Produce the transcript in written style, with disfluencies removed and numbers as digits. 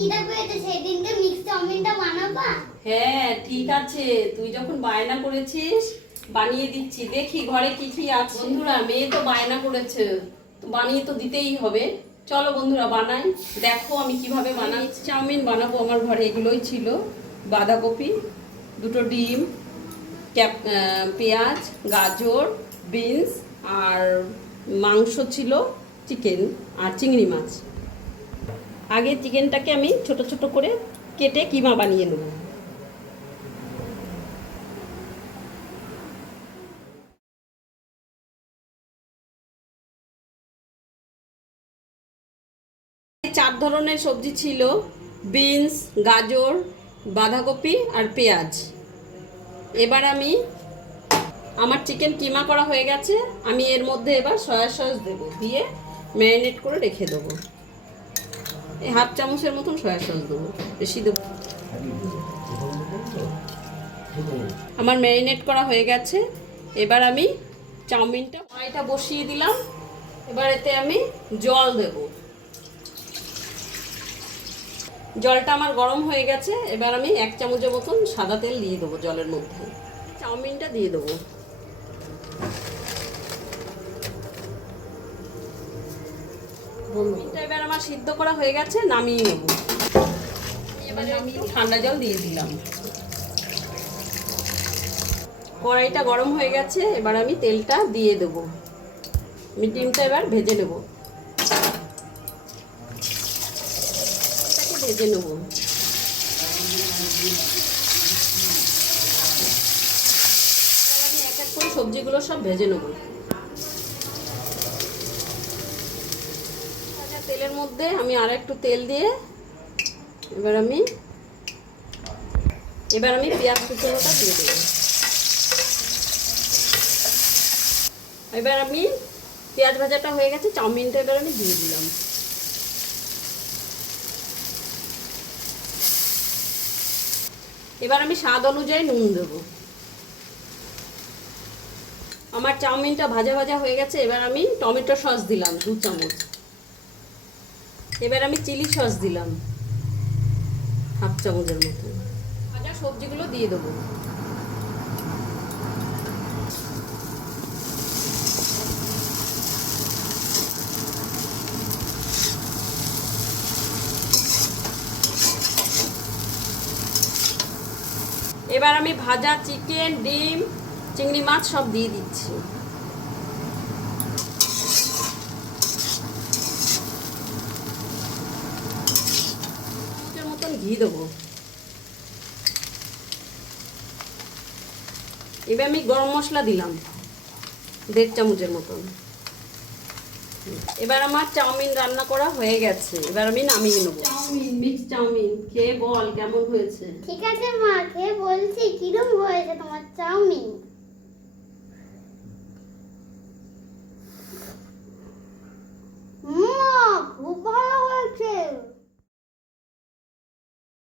খিদে পেয়েছে, সেদিনকে মিক্স চাউমিনটা বানাবা? হ্যাঁ ঠিক আছে, তুই যখন বায়না করেছিস বানিয়ে দিচ্ছি। দেখি ঘরে কি কি আছে। বন্ধুরা, মেয়ে তো বায়না করেছে, তো বানিয়ে তো দিতেই হবে। চলো বন্ধুরা বানাই। দেখো আমি কিভাবে বানাই। চাউমিন বানাবো। আমার ঘরে এগুলোই ছিল: বাঁধাকপি, দুটো ডিম, পেঁয়াজ, গাজর, বিনস, আর মাংস ছিল, চিকেন আর চিংড়ি মাছ। আগে চিকেনটাকে আমি ছোট ছোট করে কেটে কিমা বানিয়ে নেব। চার ধরনের সবজি ছিল: বিনস, গাজর, বাঁধাকপি আর পেঁয়াজ। এবার আমার চিকেন কিমা করা হয়ে গেছে। আমি এর মধ্যে এবার সয়া সস দেবো, দিয়ে ম্যারিনেট করে রেখে দেবো। এই হাফ চামচের মতন সয়া সস দেবো, বেশি দেবো। আমার ম্যারিনেট করা হয়ে গেছে। এবার আমি কড়াইটা বসিয়ে দিলাম। এবার এতে আমি জল দেব। জলটা আমার গরম হয়ে গেছে। এবার আমি 1 চামচের মতন সাদা তেল দিয়ে দেবো জলের মধ্যে। চাউমিনটা দিয়ে দেবো। চাউমিনটা এবার আমার সিদ্ধ করা হয়ে গেছে, নামিয়ে নেব। এবারে আমি ঠান্ডা জল দিয়ে দিলাম। কড়াইটা গরম হয়ে গেছে। এবার আমি তেলটা দিয়ে দেবো। আমি ডিমটা এবার ভেজে নেব। এটাকে ভেজে নেব। আমি এক এক করে সবজিগুলো সব ভেজে নেব। তেলের মধ্যে আমি আর একটু তেল দিয়ে এবার আমি পেঁয়াজ কুচোনোটা দিয়ে দেবো। এবার আমি পেঁয়াজ ভাজাটা হয়ে গেছে, চাউমিনটা এবার আমি দিয়ে দিলাম। এবার আমি স্বাদ অনুযায়ী নুন দেবো। আমার চাউমিনটা ভাজা ভাজা হয়ে গেছে। এবার আমি টমেটো সস দিলাম 2 চামচ। এবার আমি চিলি সস দিলাম হাফ চামচের মতো। ভাজা সবজিগুলো দিয়ে দেবো। এবার আমি ভাজা চিকেন, ডিম, চিংড়ি মাছ সব দিয়ে দিচ্ছি। মতন ঘি দেবো। এবার আমি গরম মশলা দিলাম 1.5 চামচের মতন। এবার আমার চাউমিন রান্না করা হয়ে গেছে। এবার আমি নামিয়ে নেবো। চাউমিন, মিক্স চাউমিন খেয়ে বল কেমন হয়েছে। ঠিক আছে মা, খেয়ে বলছি কিরম হয়েছে তোমার চাউমিন।